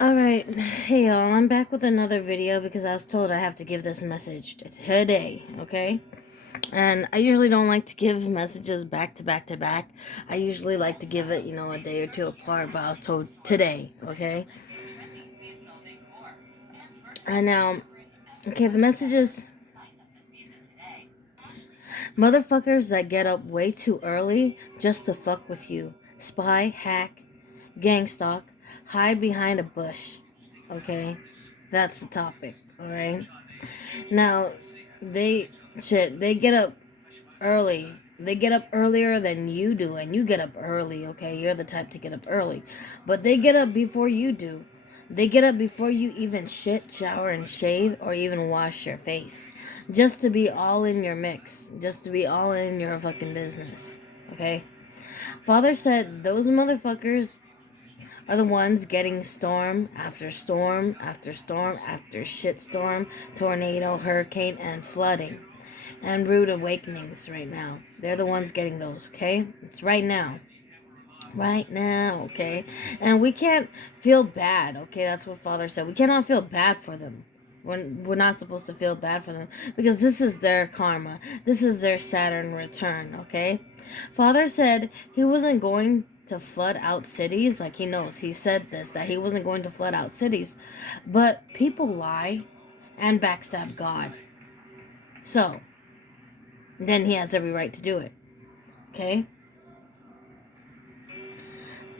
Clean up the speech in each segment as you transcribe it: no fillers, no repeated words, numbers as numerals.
Alright, hey y'all, I'm back with another video because I was told I have to give this message today, okay? And I usually don't like to give messages back to back to back. I usually like to give it, a day or two apart, but I was told today, okay? And now, okay, the message is motherfuckers that get up way too early just to fuck with you. Spy, hack, gangstalk, hide behind a bush, okay? That's the topic, alright? Now, they get up early. They get up earlier than you do, and you get up early, okay? You're the type to get up early. But they get up before you do. They get up before you even shit, shower, and shave, or even wash your face. Just to be all in your mix. Just to be all in your fucking business, okay? Father said those motherfuckers are the ones getting storm after storm after storm after shitstorm, tornado, hurricane, and flooding. And rude awakenings right now. They're the ones getting those, okay? It's right now. Right now, okay? And we can't feel bad, okay? That's what Father said. We cannot feel bad for them. We're not supposed to feel bad for them because this is their karma. This is their Saturn return, okay? Father said he wasn't going to flood out cities. Like, he knows. He said this, that he wasn't going to flood out cities. But people lie and backstab God. So, then he has every right to do it. Okay?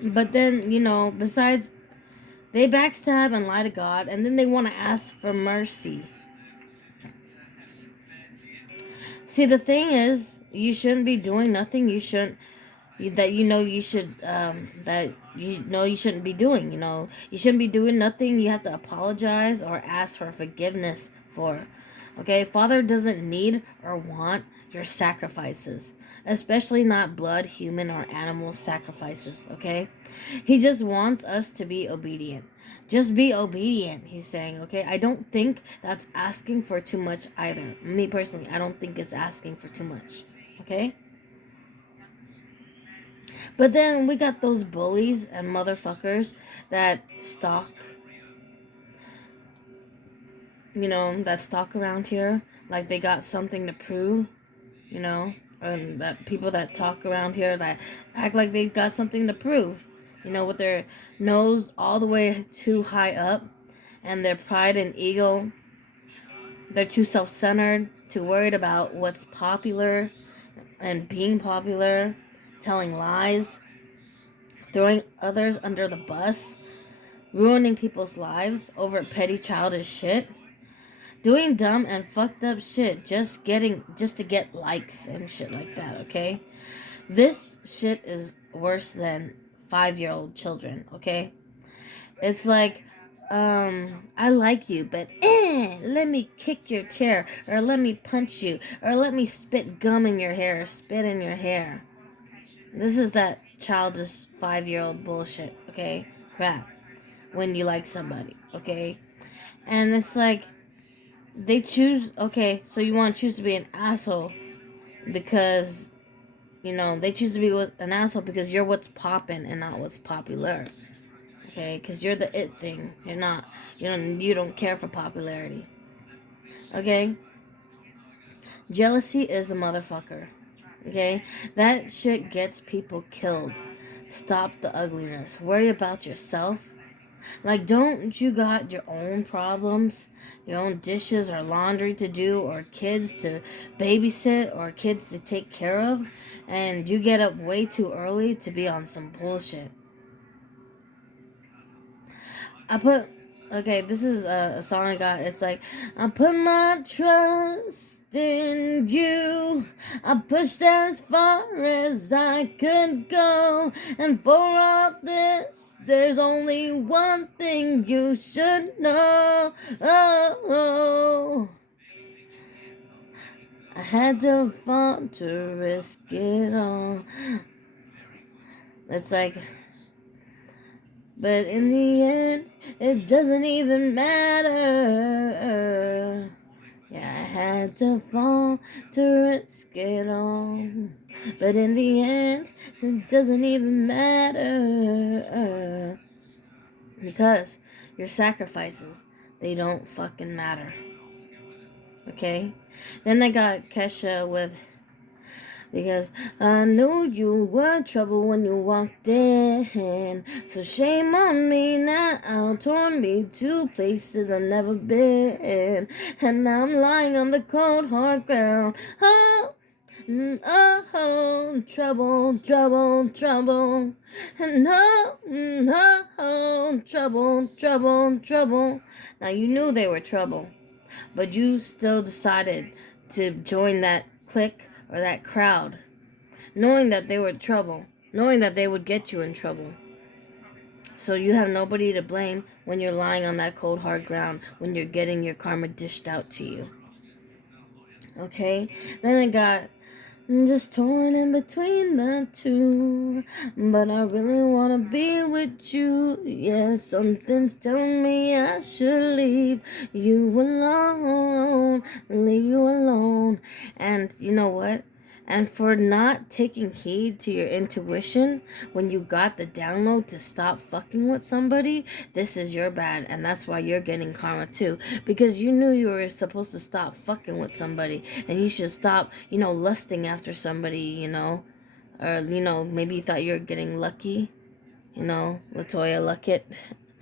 But then, besides, they backstab and lie to God, and then they want to ask for mercy. See, the thing is, you shouldn't be doing nothing you shouldn't, that you should, that you shouldn't be doing, You shouldn't be doing nothing you have to apologize or ask for forgiveness for. Okay? Father doesn't need or want your sacrifices, especially not blood, human, or animal sacrifices, okay? He just wants us to be obedient. Just be obedient, he's saying, okay? I don't think that's asking for too much either. Me personally, I don't think it's asking for too much, okay? But then we got those bullies and motherfuckers that stalk, that stalk around here. Like they got something to prove, you know? And that people that talk around here that act like they got something to prove, with their nose all the way too high up and their pride and ego. They're too self-centered, too worried about what's popular and being popular, telling lies, throwing others under the bus, ruining people's lives over petty childish shit, doing dumb and fucked up shit just to get likes and shit like that, okay? This shit is worse than 5-year-old children, okay? It's like, I like you, but let me kick your chair, or let me punch you, or let me spit gum in your hair, or spit in your hair. This is that childish 5-year-old bullshit, okay? Crap. When you like somebody, okay? And it's like, they choose, okay, so you want to choose to be an asshole because, they choose to be an asshole because you're what's poppin' and not what's popular. Okay, because you're the it thing. You're not. You don't care for popularity. Okay. Jealousy is a motherfucker. Okay, that shit gets people killed. Stop the ugliness. Worry about yourself. Like, don't you got your own problems, your own dishes or laundry to do, or kids to babysit, or kids to take care of, and you get up way too early to be on some bullshit. I put, okay, this is a song I got. It's like, I put my trust in you. I pushed as far as I could go. And for all this, there's only one thing you should know. Oh, I had to fall to risk it all. It's like, but in the end, it doesn't even matter. Yeah, I had to fall to risk it all. But in the end, it doesn't even matter. Because your sacrifices, they don't fucking matter. Okay? Then I got Kesha with because I knew you were trouble when you walked in. So shame on me now, torn me to places I've never been. And now I'm lying on the cold hard ground. Oh, oh, trouble, trouble, trouble. And oh, trouble, trouble, trouble. Now you knew they were trouble, but you still decided to join that clique or that crowd, knowing that they were trouble, knowing that they would get you in trouble. So you have nobody to blame when you're lying on that cold hard ground, when you're getting your karma dished out to you. Okay? Then I got just torn in between the two, but I really wanna be with you. Yeah, something's telling me I should leave you alone, leave you alone. And you know what? And for not taking heed to your intuition when you got the download to stop fucking with somebody, this is your bad, and that's why you're getting karma too. Because you knew you were supposed to stop fucking with somebody, and you should stop, lusting after somebody, or, maybe you thought you were getting lucky, Latoya Luckett.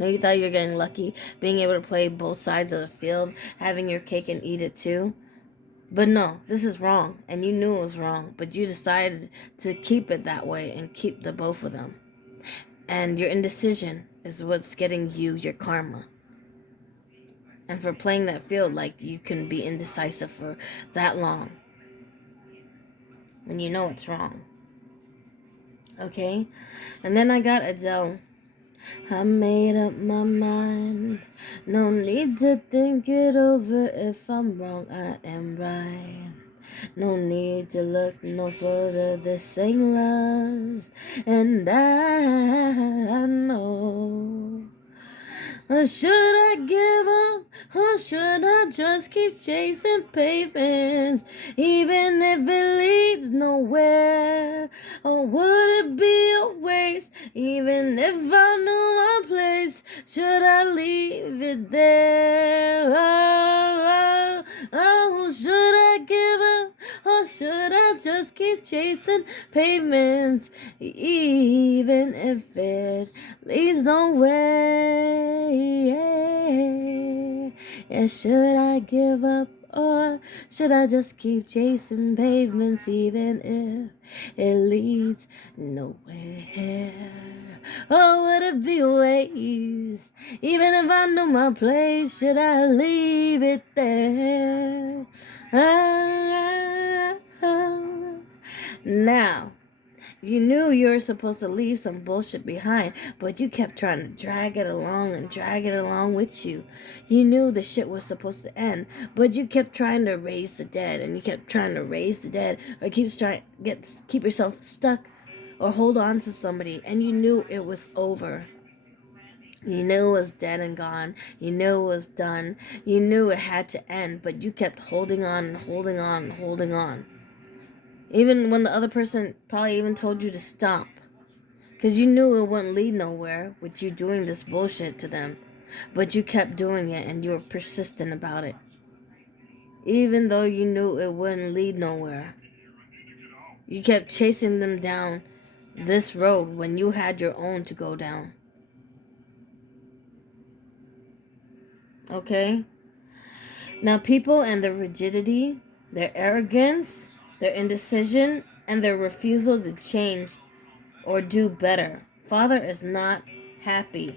Maybe you thought you were getting lucky, being able to play both sides of the field, having your cake and eat it too. But no, this is wrong, and you knew it was wrong, but you decided to keep it that way and keep the both of them. And your indecision is what's getting you your karma. And for playing that field, like, you can be indecisive for that long when you know it's wrong. Okay? And then I got Adele. I made up my mind. No need to think it over. If I'm wrong, I am right. No need to look no further. This ain't lust, and I know. Or should I give up? Or should I just keep chasing pavements, even if it leads nowhere? Or would it be a waste, even if I knew my place? Should I leave it there? Oh, should I give up? Or should I just keep chasing pavements, even if it leads nowhere? Yeah, should I give up? Or should I just keep chasing pavements, even if it leads nowhere? Or would it be a waste, even if I knew my place? Should I leave it there? Now, you knew you were supposed to leave some bullshit behind, but you kept trying to drag it along and drag it along with you. You knew the shit was supposed to end, but you kept trying to raise the dead, and you kept trying to raise the dead, or keep yourself stuck, or hold on to somebody, and you knew it was over. You knew it was dead and gone. You knew it was done. You knew it had to end, but you kept holding on and holding on and holding on. Even when the other person probably even told you to stop. Because you knew it wouldn't lead nowhere with you doing this bullshit to them. But you kept doing it, and you were persistent about it. Even though you knew it wouldn't lead nowhere. You kept chasing them down this road when you had your own to go down. Okay? Now, people and their rigidity, their arrogance, their indecision, and their refusal to change or do better. Father is not happy.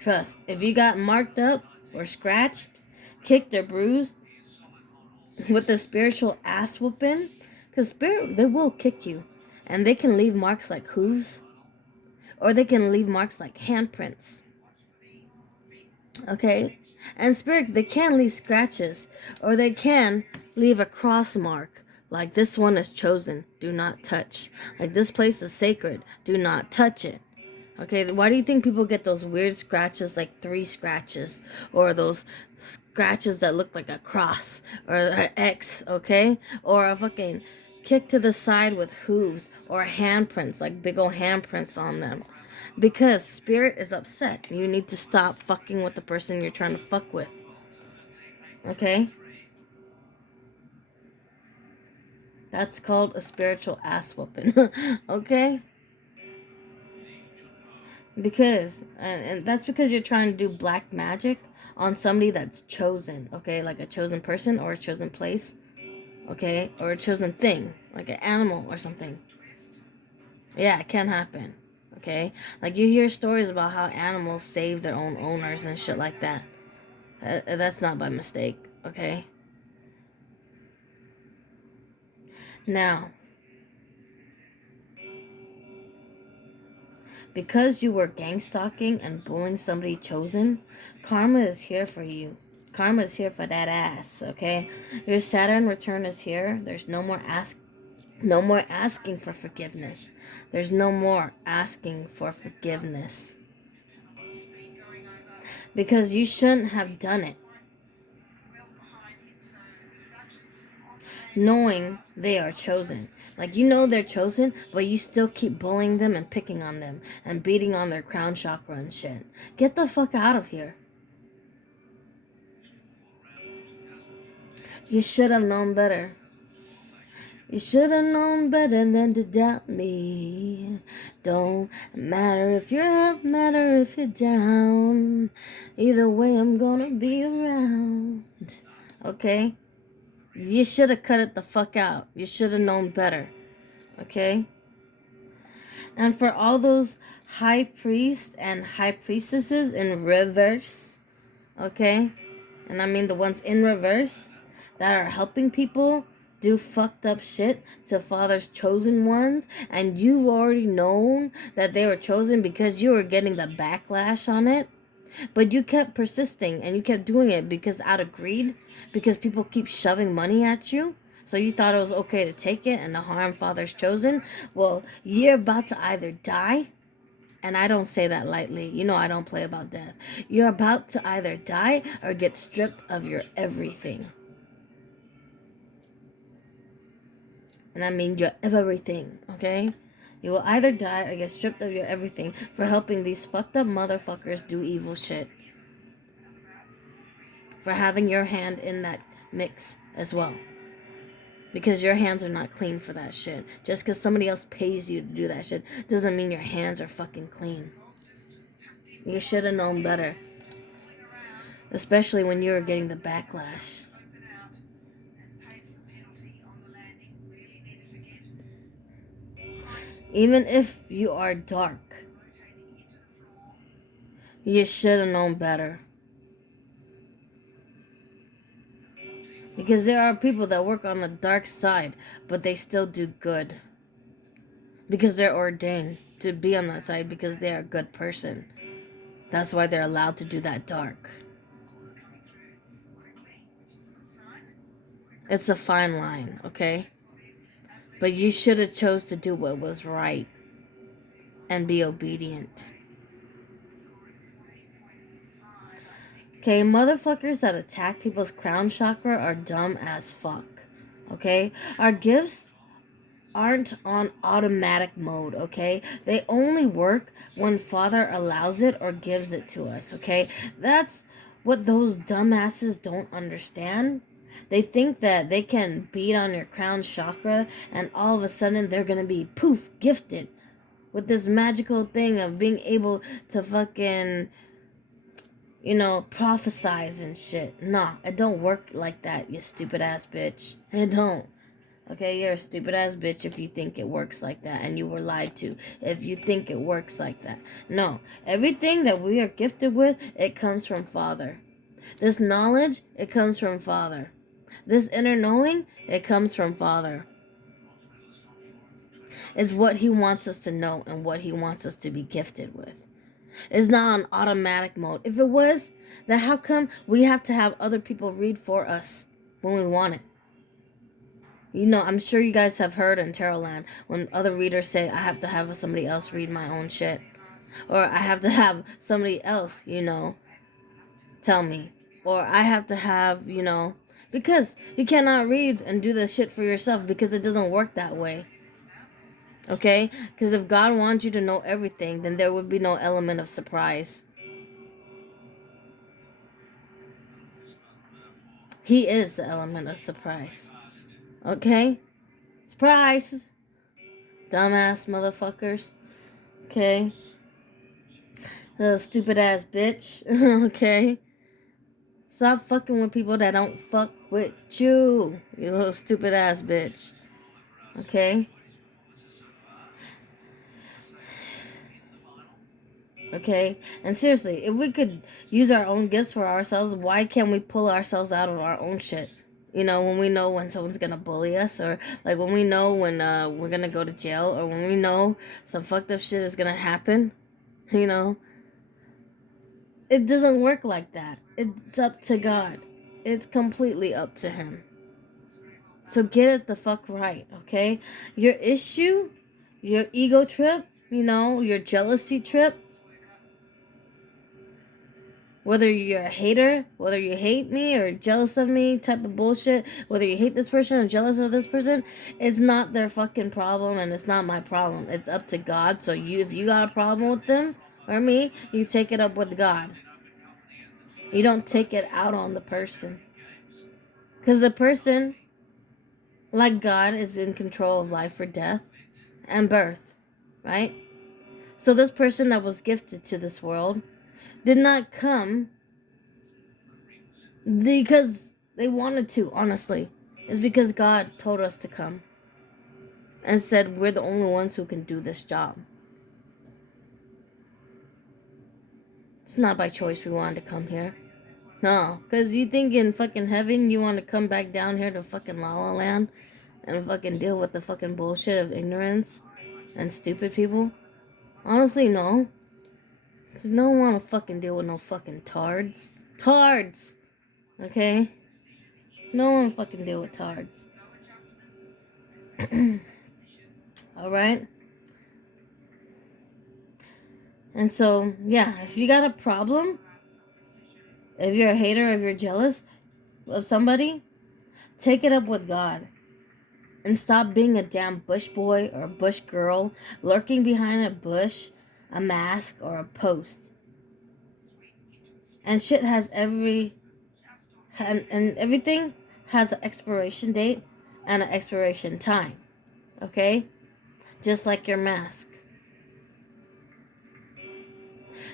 Trust. If you got marked up or scratched, kicked or bruised with a spiritual ass whooping, because spirit, they will kick you. And they can leave marks like hooves, or they can leave marks like handprints. Okay? And spirit, they can leave scratches, or they can leave a cross mark. Like, this one is chosen, do not touch. Like, this place is sacred, do not touch it. Okay, why do you think people get those weird scratches, like 3 scratches, or those scratches that look like a cross, or an X, okay? Or a fucking kick to the side with hooves, or handprints, like big old handprints on them. Because spirit is upset. You need to stop fucking with the person you're trying to fuck with. Okay? That's called a spiritual ass whooping. Okay? Because, and that's because you're trying to do black magic on somebody that's chosen. Okay? Like a chosen person or a chosen place. Okay? Or a chosen thing. Like an animal or something. Yeah, it can happen. Okay? Like you hear stories about how animals save their own owners and shit like that. That's not by mistake. Okay? Now, because you were gang stalking and bullying somebody chosen, karma is here for you. Karma is here for that ass, okay? Your Saturn return is here. There's no more asking for forgiveness. There's no more asking for forgiveness. Because you shouldn't have done it. Knowing they are chosen. Like, you know they're chosen, but you still keep bullying them and picking on them and beating on their crown chakra and shit. Get the fuck out of here. You should have known better. You should have known better than to doubt me. Don't matter if you're up, matter if you're down. Either way, I'm gonna be around. Okay? You should have cut it the fuck out. You should have known better. Okay? And for all those high priests and high priestesses in reverse, okay? And I mean the ones in reverse that are helping people do fucked up shit to Father's chosen ones, and you've already known that they were chosen because you were getting the backlash on it, but you kept persisting and you kept doing it because out of greed, because people keep shoving money at you. So you thought it was okay to take it and to harm Father's chosen. Well, you're about to either die, and I don't say that lightly. You know I don't play about death. You're about to either die or get stripped of your everything. And I mean your everything, okay? You will either die or get stripped of your everything for helping these fucked up motherfuckers do evil shit. For having your hand in that mix as well. Because your hands are not clean for that shit. Just because somebody else pays you to do that shit doesn't mean your hands are fucking clean. You should have known better. Especially when you were getting the backlash. Even if you are dark, you should have known better. Because there are people that work on the dark side, but they still do good. Because they're ordained to be on that side because they are a good person. That's why they're allowed to do that dark. It's a fine line, okay? But you should have chose to do what was right and be obedient. Okay, motherfuckers that attack people's crown chakra are dumb as fuck. Okay? Our gifts aren't on automatic mode, okay? They only work when Father allows it or gives it to us, okay? That's what those dumbasses don't understand. They think that they can beat on your crown chakra and all of a sudden they're gonna be poof gifted with this magical thing of being able to fucking, you know, prophesize and shit. Nah, it don't work like that, you stupid ass bitch. It don't. Okay, you're a stupid ass bitch if you think it works like that, and you were lied to if you think it works like that. No, everything that we are gifted with, it comes from Father. This knowledge, it comes from Father. This inner knowing, it comes from Father. It's what He wants us to know and what He wants us to be gifted with. It's not on automatic mode. If it was, then how come we have to have other people read for us when we want it? You know, I'm sure you guys have heard in Tarotland when other readers say, I have to have somebody else read my own shit. Or I have to have somebody else, you know, tell me. Or I have to have, you know, because you cannot read and do the shit for yourself because it doesn't work that way. Okay? Because if God wants you to know everything, then there would be no element of surprise. He is the element of surprise. Okay? Surprise! Dumbass motherfuckers. Okay? Little stupid ass bitch. Okay? Stop fucking with people that don't fuck with you. You little stupid ass bitch. Okay? Okay? And seriously, if we could use our own gifts for ourselves, why can't we pull ourselves out of our own shit? You know, when we know when someone's gonna bully us, or like when we know when we're gonna go to jail, or when we know some fucked up shit is gonna happen, you know, it doesn't work like that. It's up to God. It's completely up to Him. So get it the fuck right, okay? Your issue, your ego trip, you know, your jealousy trip, whether you're a hater, whether you hate me or jealous of me type of bullshit, whether you hate this person or jealous of this person, it's not their fucking problem and it's not my problem. It's up to God. So if you got a problem with them or me, you take it up with God. You don't take it out on the person. Because the person, like God, is in control of life or death and birth, right? So this person that was gifted to this world did not come because they wanted to, honestly. It's because God told us to come and said we're the only ones who can do this job. It's not by choice we wanted to come here. No, because you think in fucking heaven you want to come back down here to fucking La La Land and fucking deal with the fucking bullshit of ignorance and stupid people? Honestly, no. No one want to fucking deal with no fucking tards. Tards! Okay? No one fucking deal with tards. Alright? And so, yeah, if you got a problem, if you're a hater, if you're jealous of somebody, take it up with God. And stop being a damn bush boy or a bush girl lurking behind a bush, a mask, or a post. And shit has and everything has an expiration date and an expiration time. Okay? Just like your mask.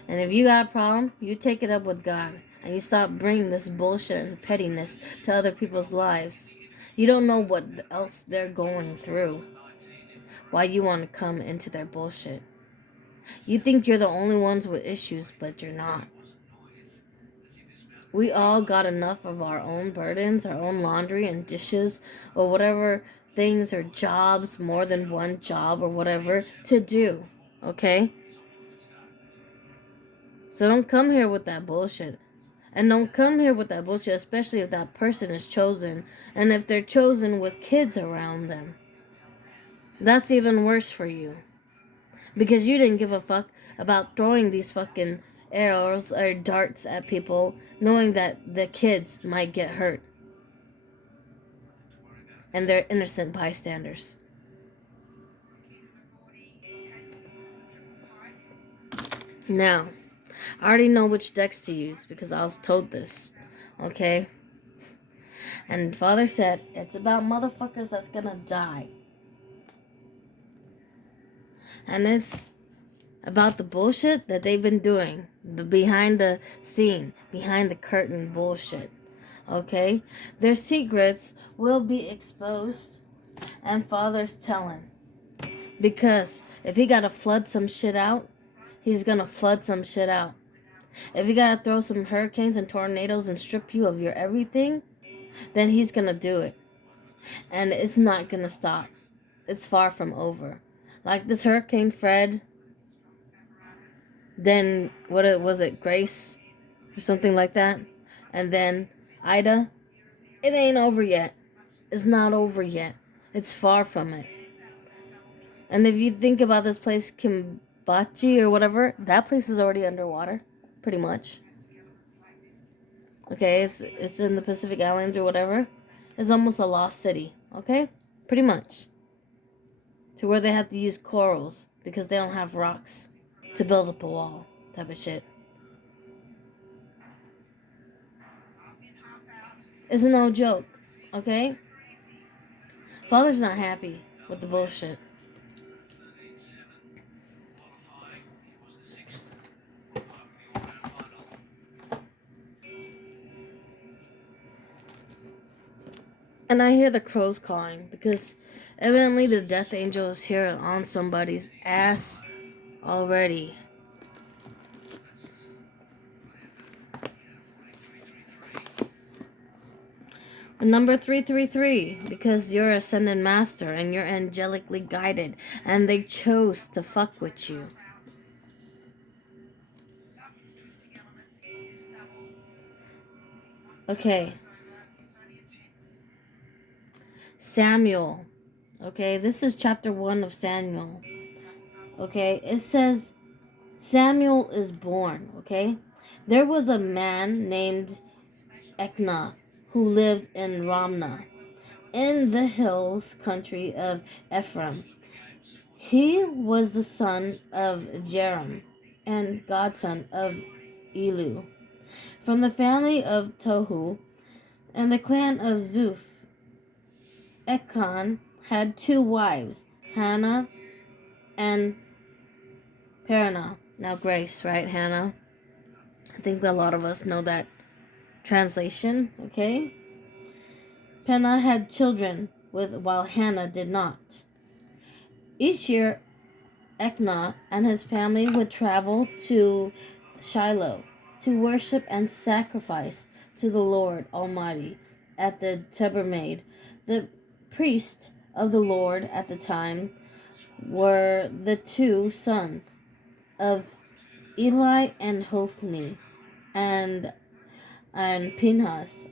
And if you got a problem, you take it up with God. And you stop bringing this bullshit and pettiness to other people's lives. You don't know what else they're going through. Why you want to come into their bullshit. You think you're the only ones with issues, but you're not. We all got enough of our own burdens, our own laundry and dishes, or whatever things or jobs, more than one job or whatever, to do. Okay? So don't come here with that bullshit. And don't come here with that bullshit, especially if that person is chosen. And if they're chosen with kids around them. That's even worse for you. Because you didn't give a fuck about throwing these fucking arrows or darts at people, knowing that the kids might get hurt. And they're innocent bystanders. Now, I already know which decks to use because I was told this. Okay? And Father said, it's about motherfuckers that's gonna die. And it's about the bullshit that they've been doing. The behind the scene, behind the curtain bullshit. Okay? Their secrets will be exposed. And Father's telling. Because if he gotta flood some shit out, he's gonna flood some shit out. If he gotta throw some hurricanes and tornadoes and strip you of your everything, then he's gonna do it. And it's not gonna stop. It's far from over. Like this Hurricane Fred, then what was it, Grace? Or something like that. And then Ida. It ain't over yet. It's not over yet. It's far from it. And if you think about this place, Kimbachi or whatever, that place is already underwater, pretty much. Okay, it's in the Pacific Islands or whatever. It's almost a lost city. Okay, pretty much. to where they have to use corals because they don't have rocks to build up a wall type of shit. It's no joke, okay? Father's not happy with the bullshit. And I hear the crows cawing because evidently the death angel is here on somebody's ass already. The number 333, because you're ascended master and you're angelically guided and they chose to fuck with you. Okay. Samuel. Okay, this is chapter 1 of Samuel. Okay, it says Samuel is born. Okay, there was a man named Eknah who lived in Ramnah in the hills country of Ephraim. He was the son of Jeram and godson of Elu from the family of Tohu and the clan of Zuph. Ekon had 2 wives, Hannah and Peninnah. Now Grace, right, Hannah? I think a lot of us know that translation, okay? Peninnah had children while Hannah did not. Each year, Eknah and his family would travel to Shiloh to worship and sacrifice to the Lord Almighty at the Tabernacle. The priests of the Lord at the time were the 2 sons of Eli and Hophni and Pinhas.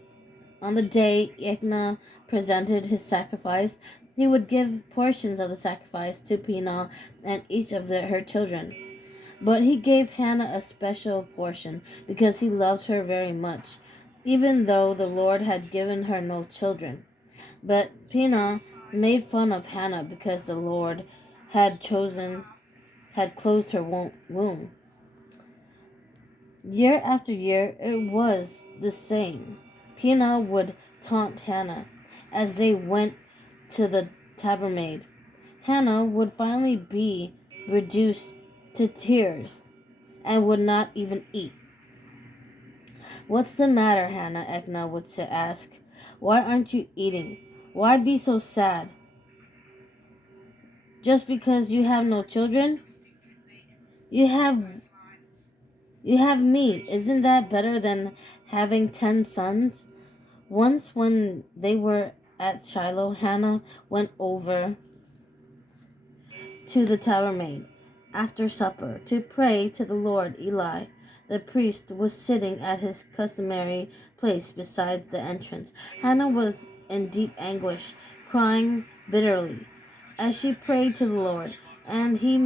On the day Eknah presented his sacrifice, he would give portions of the sacrifice to Peninnah and each of her children. But he gave Hannah a special portion because he loved her very much, even though the Lord had given her no children. But Peninnah made fun of Hannah because the Lord had closed her womb. Year after year, it was the same. Peninnah would taunt Hannah as they went to the tabernacle. Hannah would finally be reduced to tears and would not even eat. "What's the matter, Hannah?" Eknah would ask. "Why aren't you eating? Why be so sad? Just because you have no children? You have me. Isn't that better than having 10 sons?" Once when they were at Shiloh, Hannah went over to the tabernacle after supper to pray to the Lord. Eli, the priest, was sitting at his customary place beside the entrance. Hannah was in deep anguish, crying bitterly as she prayed to the Lord, and she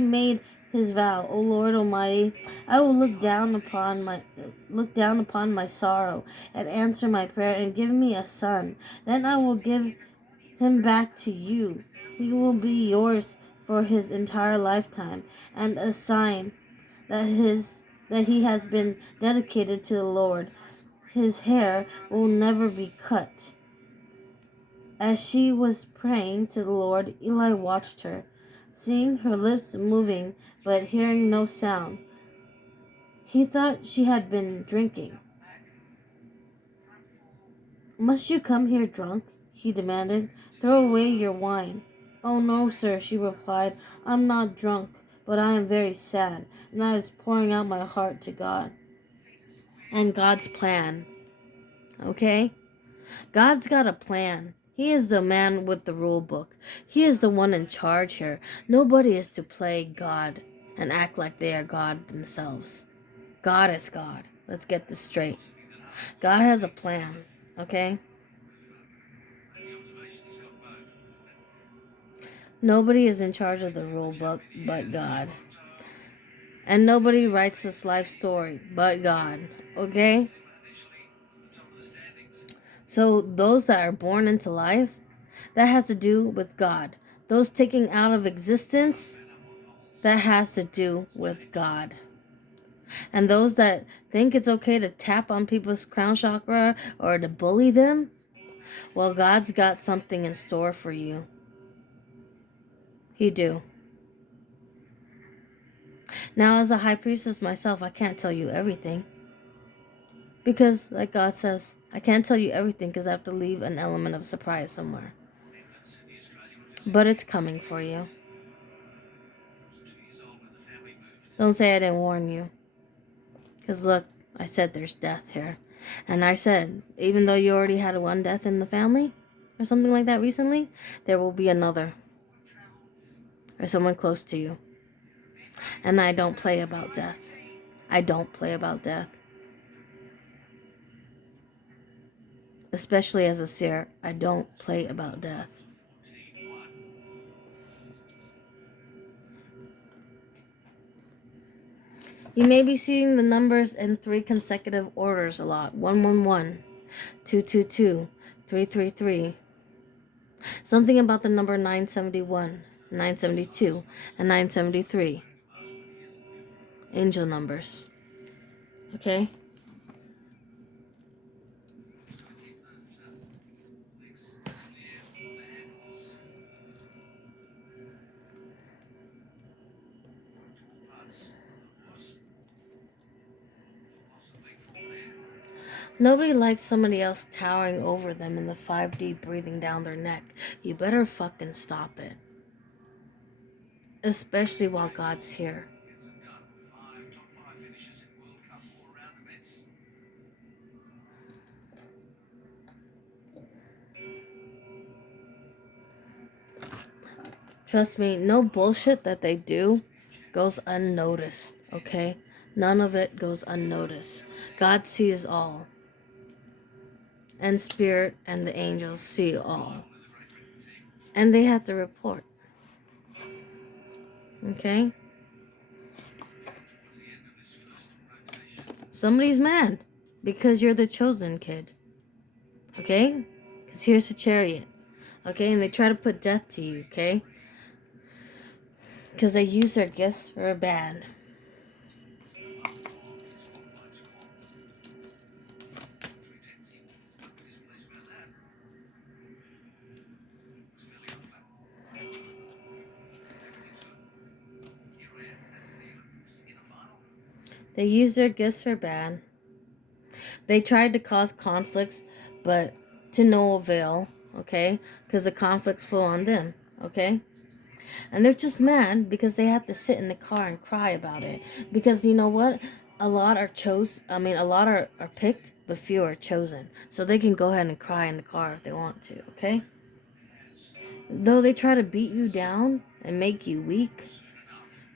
made his vow. "O Lord Almighty, I will look down upon my sorrow and answer my prayer and give me a son. Then I will give him back to you. He will be yours for his entire lifetime, and a sign that he has been dedicated to the Lord. His hair will never be cut." As she was praying to the Lord, Eli watched her, seeing her lips moving but hearing no sound. He thought she had been drinking. "Must you come here drunk?" he demanded. "Throw away your wine." "Oh no, sir," she replied. "I'm not drunk, but I am very sad, and I was pouring out my heart to God and God's plan." Okay? God's got a plan. He is the man with the rule book. He is the one in charge here. Nobody is to play God and act like they are God themselves. God is God. Let's get this straight. God has a plan. Okay? Nobody is in charge of the rule book but God. And nobody writes this life story but God. Okay? So those that are born into life, that has to do with God. those taking out of existence, that has to do with God. And those that think it's okay to tap on people's crown chakra or to bully them, well, God's got something in store for you. He do. Now, as a high priestess myself, I can't tell you everything. Because, like God says, I can't tell you everything because I have to leave an element of surprise somewhere. But it's coming for you. Don't say I didn't warn you. Because look, I said there's death here. And I said, even though you already had one death in the family, or something like that recently, there will be another. Or someone close to you. And I don't play about death. I don't play about death. Especially as a seer, I don't play about death. You may be seeing the numbers in 3 consecutive orders a lot. 111, 222, 333. Something about the number 971, 972, and 973. Angel numbers. Okay? Nobody likes somebody else towering over them in the 5D breathing down their neck. You better fucking stop it. Especially while God's here. Trust me, no bullshit that they do goes unnoticed, okay? None of it goes unnoticed. God sees all. And Spirit and the angels see all. And they have to report. Okay? Somebody's mad because you're the chosen kid. Okay? Because here's the chariot. Okay? And they try to put death to you, okay? Because they use their gifts for a bad. They use their gifts for bad. They tried to cause conflicts, but to no avail, okay? Because the conflicts flew on them, okay? And they're just mad because they have to sit in the car and cry about it. Because you know what? A lot are a lot are picked, but few are chosen. So they can go ahead and cry in the car if they want to, okay? Though they try to beat you down and make you weak,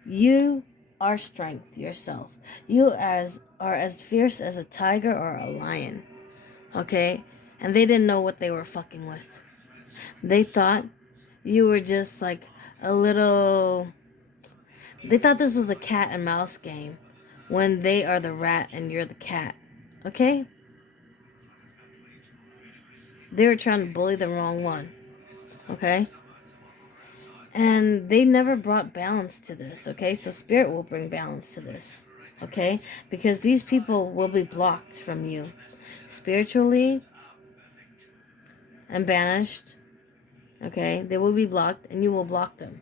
you are strength yourself. You are as fierce as a tiger or a lion. Okay? And they didn't know what they were fucking with. They thought you were just like a little... They thought this was a cat and mouse game when they are the rat and you're the cat. Okay? They were trying to bully the wrong one. Okay? And they never brought balance to this, okay? So Spirit will bring balance to this, okay? Because these people will be blocked from you spiritually and banished, okay? They will be blocked and you will block them,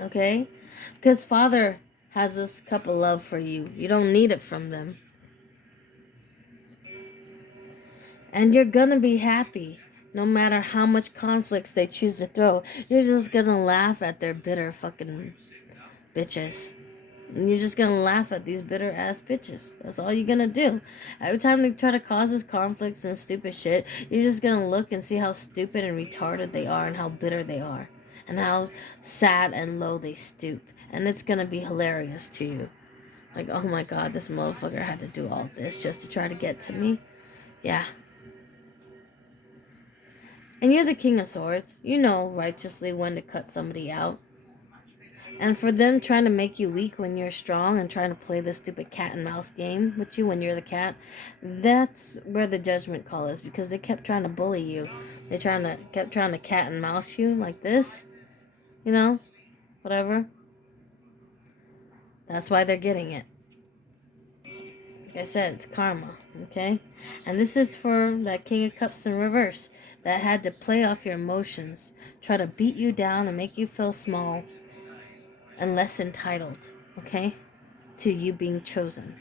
okay? Because Father has this cup of love for you. You don't need it from them. And you're gonna be happy. No matter how much conflicts they choose to throw, you're just gonna laugh at their bitter fucking bitches. And you're just gonna laugh at these bitter ass bitches. That's all you're gonna do. Every time they try to cause us conflicts and stupid shit, you're just gonna look and see how stupid and retarded they are and how bitter they are. And how sad and low they stoop. And it's gonna be hilarious to you. Like, oh my god, this motherfucker had to do all this just to try to get to me. Yeah. And you're the King of Swords. You know righteously when to cut somebody out. And for them trying to make you weak when you're strong and trying to play this stupid cat and mouse game with you when you're the cat, that's where the judgment call is, because they kept trying to bully you. They kept trying to cat and mouse you like this, you know, whatever. That's why they're getting it. Like I said, it's karma, okay? And this is for that King of Cups in reverse that had to play off your emotions, try to beat you down and make you feel small and less entitled, okay, to you being chosen,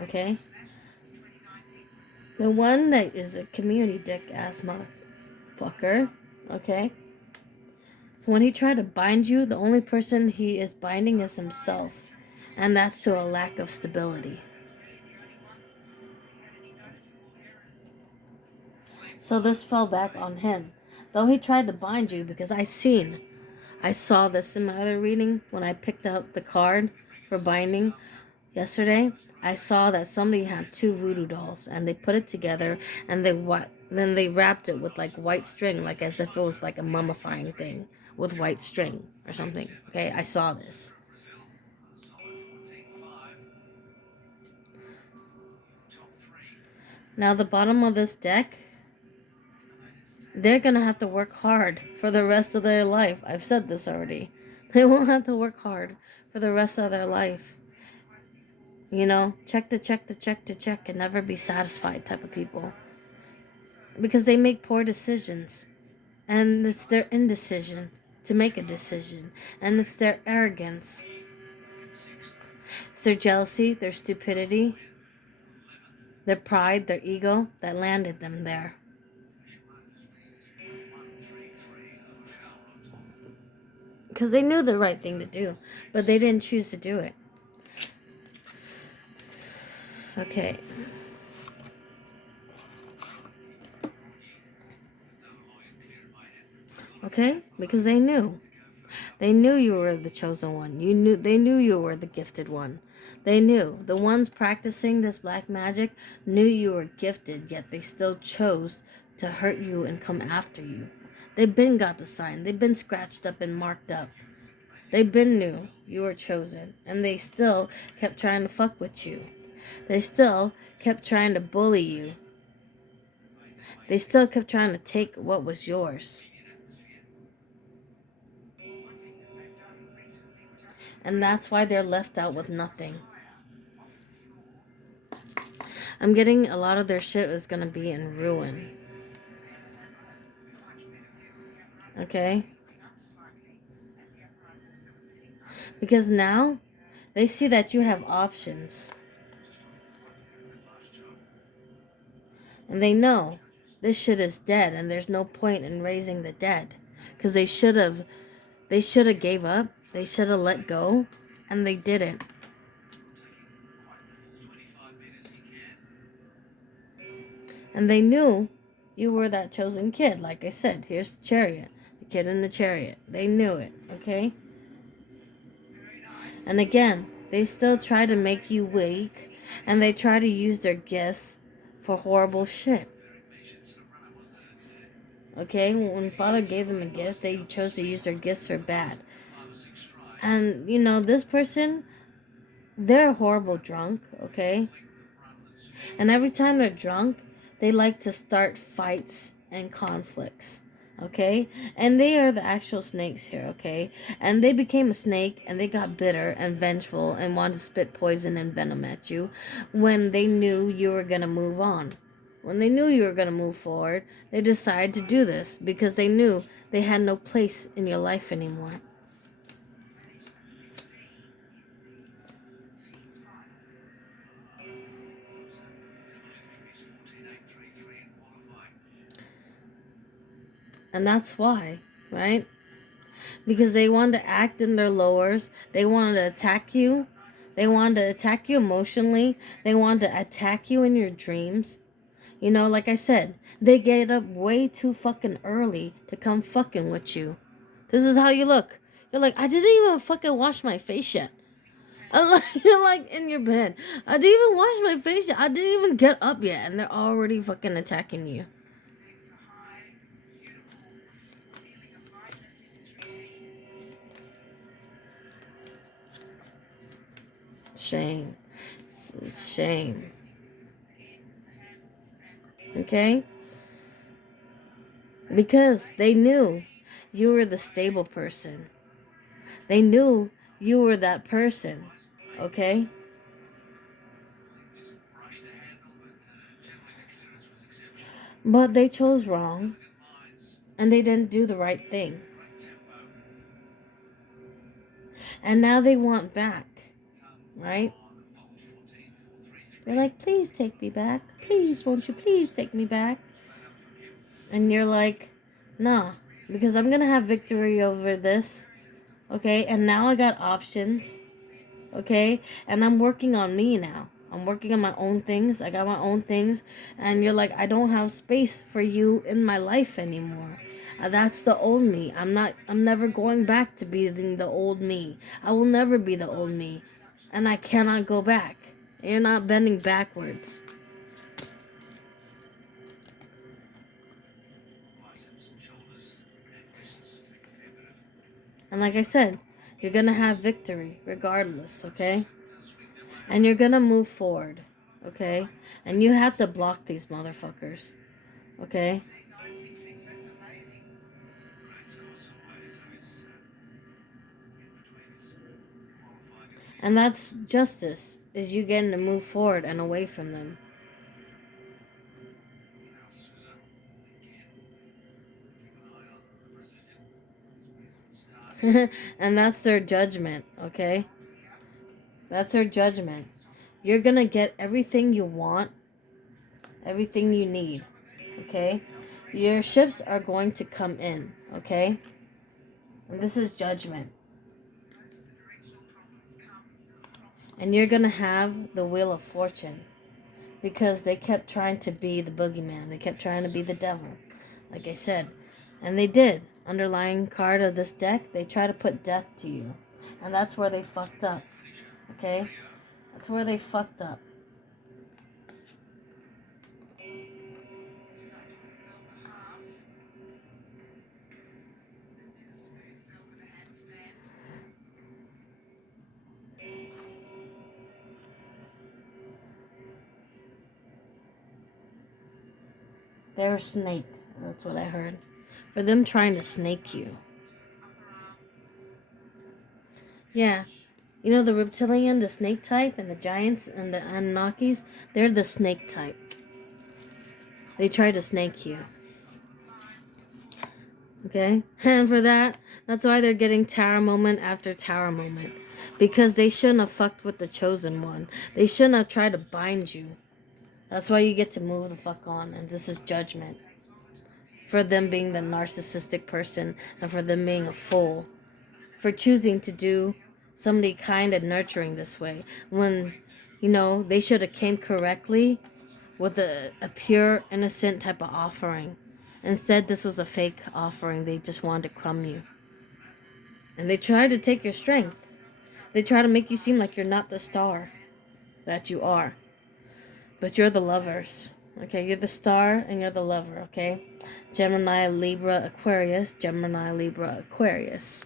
okay? The one that is a community dick ass motherfucker, okay? When he tried to bind you, the only person he is binding is himself, and that's to a lack of stability. So this fell back on him. Though he tried to bind you, because I saw this in my other reading when I picked up the card for binding yesterday. I saw that somebody had 2 voodoo dolls and they put it together and then they wrapped it with like white string, like as if it was like a mummifying thing with white string or something. Okay, I saw this. Now the bottom of this deck, they're gonna have to work hard for the rest of their life. I've said this already. They will have to work hard for the rest of their life. You know, check and never be satisfied type of people. Because they make poor decisions. And it's their indecision to make a decision. And it's their arrogance. It's their jealousy, their stupidity, their pride, their ego that landed them there. Because they knew the right thing to do, but they didn't choose to do it. Okay. Okay? Because they knew. They knew you were the chosen one. They knew you were the gifted one. They knew. The ones practicing this black magic knew you were gifted, yet they still chose to hurt you and come after you. They've been got the sign. They've been scratched up and marked up. They've been knew you were chosen, and they still kept trying to fuck with you. They still kept trying to bully you. They still kept trying to take what was yours. And that's why they're left out with nothing. I'm getting a lot of their shit is going to be in ruin. Okay? Because now, they see that you have options. And they know this shit is dead and there's no point in raising the dead. Because they should have gave up. They should have let go. And they didn't. And they knew you were that chosen kid. Like I said, here's the chariot. The kid in the chariot. They knew it, okay? And again, they still try to make you weak. And they try to use their gifts for horrible shit. Okay? When Father gave them a gift, they chose to use their gifts for bad. And, you know, this person, they're a horrible drunk, okay? And every time they're drunk, they like to start fights and conflicts, okay? And they are the actual snakes here, okay? And they became a snake and they got bitter and vengeful and wanted to spit poison and venom at you when they knew you were going to move on. When they knew you were going to move forward, they decided to do this because they knew they had no place in your life anymore. And that's why, right? Because they wanted to act in their lowers. They wanted to attack you. They wanted to attack you emotionally. They wanted to attack you in your dreams. You know, like I said, they get up way too fucking early to come fucking with you. This is how you look. You're like, I didn't even fucking wash my face yet. You're like in your bed. I didn't even wash my face yet. I didn't even get up yet. And they're already fucking attacking you. shame. It's a shame. Okay? Because they knew you were the stable person. They knew you were that person. Okay? But they chose wrong. And they didn't do the right thing. And now they want back. Right? They're like, please take me back. Please, won't you please take me back? And you're like, nah. Because I'm going to have victory over this. Okay? And now I got options. Okay? And I'm working on me now. I'm working on my own things. I got my own things. And you're like, I don't have space for you in my life anymore. That's the old me. I'm never going back to being the old me. I will never be the old me. And I cannot go back. You're not bending backwards. And like I said, you're going to have victory regardless, okay? And you're going to move forward, okay? And you have to block these motherfuckers, okay? And that's justice, is you getting to move forward and away from them. And that's their judgment, okay? That's their judgment. You're gonna get everything you want, everything you need, okay? Your ships are going to come in, okay? And this is judgment. And you're gonna have the Wheel of Fortune. Because they kept trying to be the boogeyman. They kept trying to be the devil, like I said. And they did. Underlying card of this deck, they try to put death to you. And that's where they fucked up. Okay? That's where they fucked up. They're a snake. That's what I heard. For them trying to snake you. Yeah. You know the reptilian, the snake type, and the giants and the Anunnakis? They're the snake type. They try to snake you. Okay? And for that, that's why they're getting tower moment after tower moment. Because they shouldn't have fucked with the chosen one. They shouldn't have tried to bind you. That's why you get to move the fuck on. And this is judgment. For them being the narcissistic person. And for them being a fool. For choosing to do somebody kind and nurturing this way. When, you know, they should have came correctly with a pure, innocent type of offering. Instead, this was a fake offering. They just wanted to crumb you. And they try to take your strength. They try to make you seem like you're not the star that you are. But you're the lovers. Okay, you're the star and you're the lover, okay? Gemini, Libra, Aquarius. Gemini, Libra, Aquarius.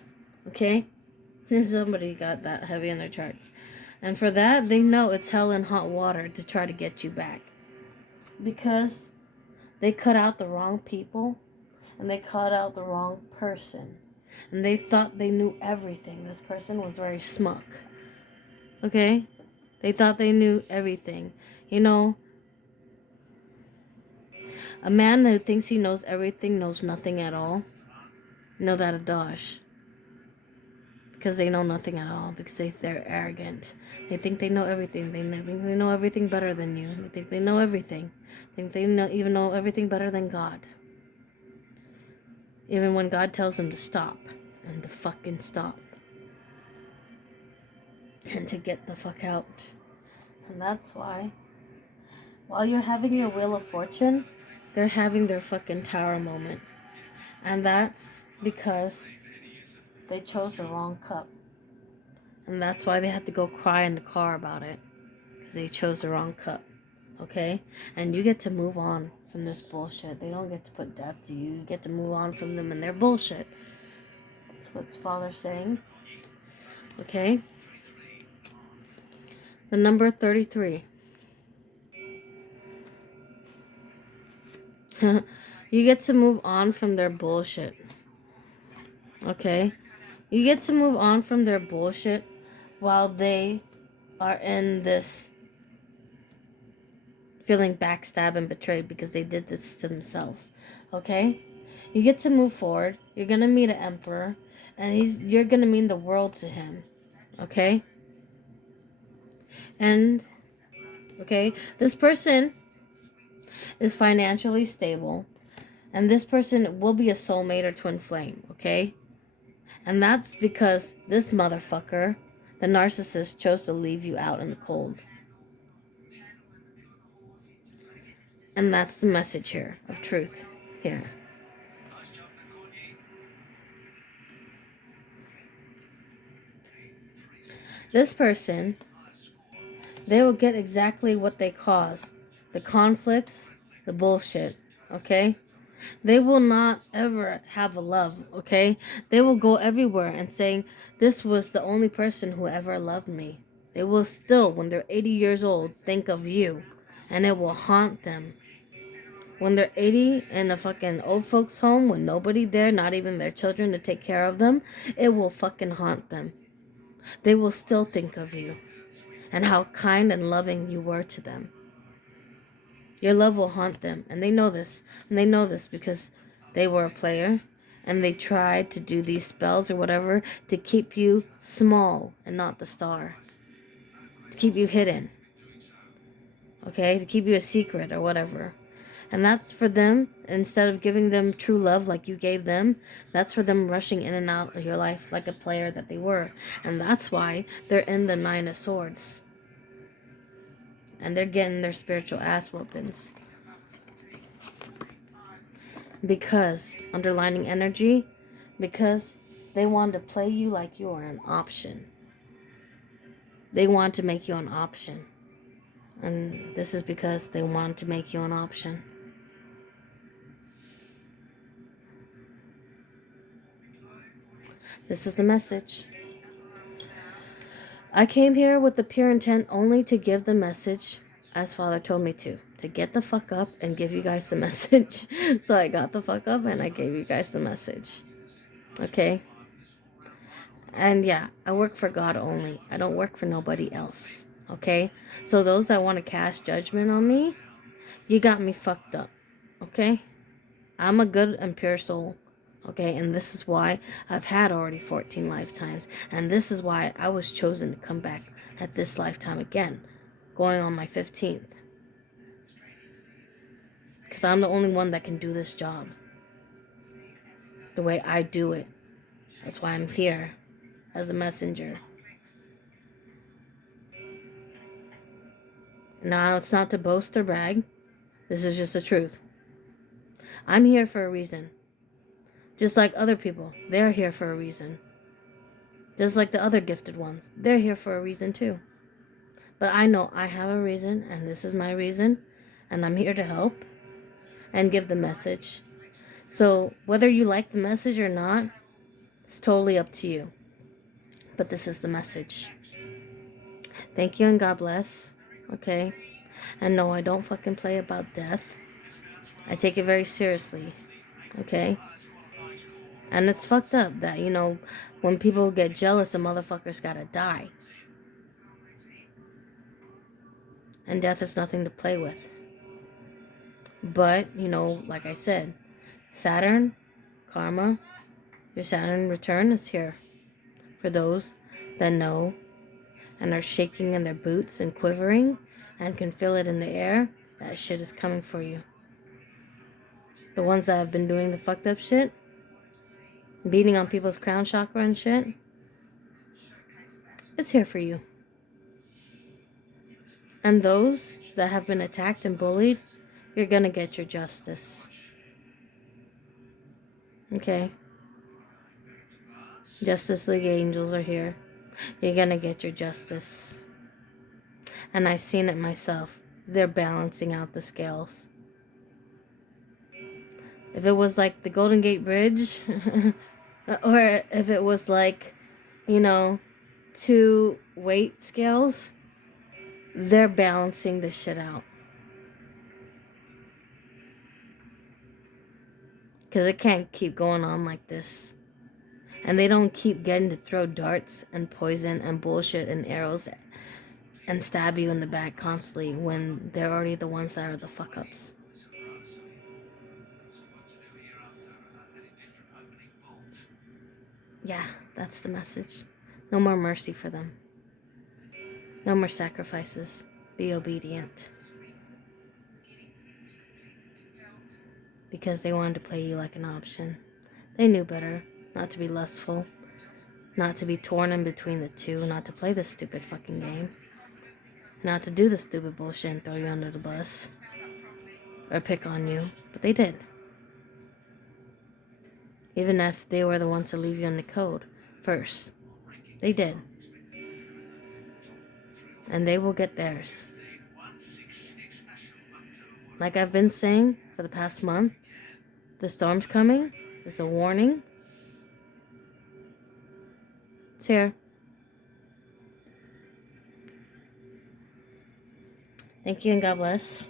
Okay? Somebody got that heavy in their charts. And for that, they know it's hell and hot water to try to get you back. Because they cut out the wrong people. And they cut out the wrong person. And they thought they knew everything. This person was very smug. Okay? They thought they knew everything. You know, a man who thinks he knows everything knows nothing at all. You know that, Adosh. Because they know nothing at all. Because they're arrogant. They think they know everything. They think they know everything better than you. They think they know everything. They think they even know everything better than God. Even when God tells them to stop. And to fucking stop. And to get the fuck out. And that's why, while you're having your Wheel of Fortune, they're having their fucking tower moment. And that's because they chose the wrong cup. And that's why they have to go cry in the car about it. Because they chose the wrong cup. Okay? And you get to move on from this bullshit. They don't get to put death to you. You get to move on from them and their bullshit. That's what Father's saying. Okay? The number 33. You get to move on from their bullshit. Okay? You get to move on from their bullshit while they are in this feeling backstabbed and betrayed because they did this to themselves. Okay? You get to move forward. You're gonna meet an emperor, and you're gonna mean the world to him. Okay? And okay, this person is financially stable, and this person will be a soulmate or twin flame, okay? And that's because this motherfucker, the narcissist, chose to leave you out in the cold. And that's the message here of truth here. This person, they will get exactly what they cause. The conflicts, the bullshit, okay? They will not ever have a love, okay? They will go everywhere and saying, this was the only person who ever loved me. They will still, when they're 80 years old, think of you. And it will haunt them. When they're 80 in a fucking old folks home with nobody there, not even their children to take care of them, it will fucking haunt them. They will still think of you and how kind and loving you were to them. Your love will haunt them, and they know this. And they know this because they were a player, and they tried to do these spells or whatever to keep you small and not the star. To keep you hidden. Okay? To keep you a secret or whatever. And that's for them, instead of giving them true love like you gave them, that's for them rushing in and out of your life like a player that they were. And that's why they're in the 9 of Swords. And they're getting their spiritual ass whoopings. Because, underlining energy, because they want to play you like you are an option. They want to make you an option. And this is because they want to make you an option. This is the message. I came here with the pure intent only to give the message as Father told me to get the fuck up and give you guys the message. So I got the fuck up and I gave you guys the message. Okay? And yeah, I work for God only. I don't work for nobody else. Okay? So those that want to cast judgment on me, you got me fucked up. Okay? I'm a good and pure soul. Okay? And this is why I've had already 14 lifetimes. And this is why I was chosen to come back at this lifetime again. Going on my 15th. Because I'm the only one that can do this job. The way I do it. That's why I'm here. As a messenger. Now, it's not to boast or brag. This is just the truth. I'm here for a reason. Just like other people, they're here for a reason. Just like the other gifted ones, they're here for a reason too. But I know I have a reason, and this is my reason, and I'm here to help and give the message. So whether you like the message or not, it's totally up to you. But this is the message. Thank you and God bless. Okay? And no, I don't fucking play about death. I take it very seriously. Okay? And it's fucked up that, you know, when people get jealous, a motherfucker's gotta die. And death is nothing to play with. But, you know, like I said, Saturn, karma, your Saturn return is here. For those that know and are shaking in their boots and quivering and can feel it in the air, that shit is coming for you. The ones that have been doing the fucked up shit, beating on people's crown chakra and shit, it's here for you. And those that have been attacked and bullied, you're gonna get your justice. Okay? Justice League angels are here. You're gonna get your justice. And I've seen it myself. They're balancing out the scales. If it was like the Golden Gate Bridge, or if it was like, you know, 2 weight scales, They're balancing this shit out. Because it can't keep going on like this. And they don't keep getting to throw darts and poison and bullshit and arrows and stab you in the back constantly when they're already the ones that are the fuck ups. Yeah, that's the message. No more mercy for them. No more sacrifices. Be obedient. Because they wanted to play you like an option. They knew better. Not to be lustful. Not to be torn in between the two. Not to play this stupid fucking game. Not to do the stupid bullshit and throw you under the bus. Or pick on you. But they did. Even if they were the ones to leave you in the code first. They did. And they will get theirs. Like I've been saying for the past month, the storm's coming. It's a warning. It's here. Thank you and God bless.